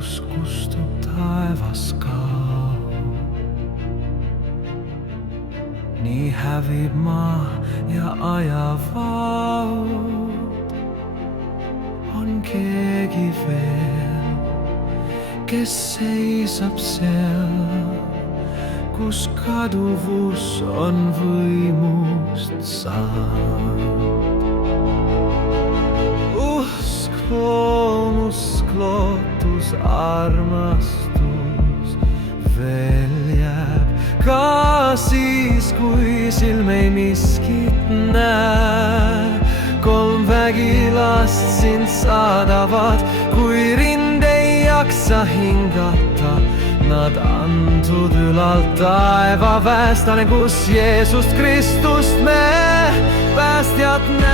kus kustub taevas kaob. Nii hävib maa ja ajavaud. On keegi veel, kes seisab seal, kus kaduvus on võimust saanud. Usk, loomusk, lootus, armastus veel jääb ka siis, kui silm ei miskit näe. Kolm vägilast sind saadavad, kui rind ei jaksa hingata. Nad antud ülalt taevaväest, kus Jeesust Kristust me päästjat näed.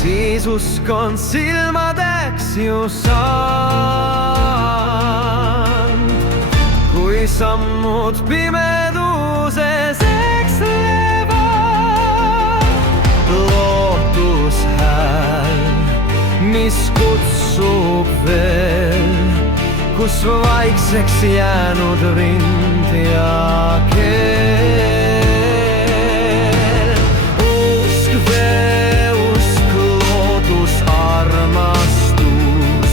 Siis usk on silmadeks ju sand, kui sammud pimeduses ekslevad. Lootushääl, mis kutsub veel, kus vaikseks jäänud rind ja keel. Usk, veeusk, lootus, armastus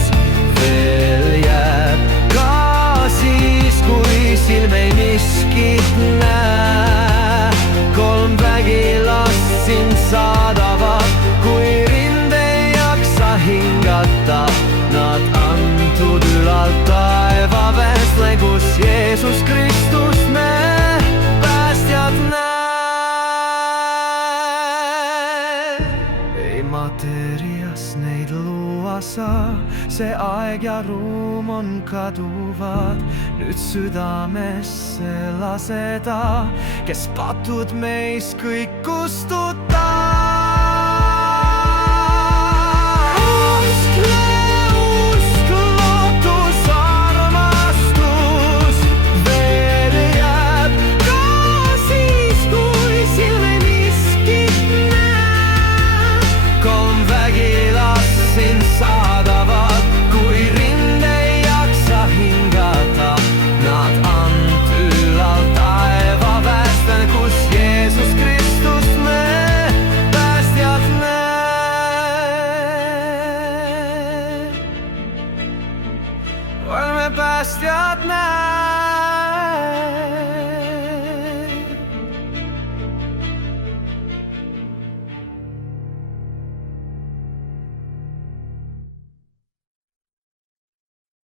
veel jääb ka siis, kui silm ei miskit näe. Kolm vägilast sind saadavad, kui rind ei jaksa hingata. Nad antud ülalt taevaväest, kus Jeesus Kristust me päästjat näed. Ei mateerias neid luua saa, see aeg ja ruum on kaduvad. Nüüd südamesse lase ta, kes patud meis kõik kustutab.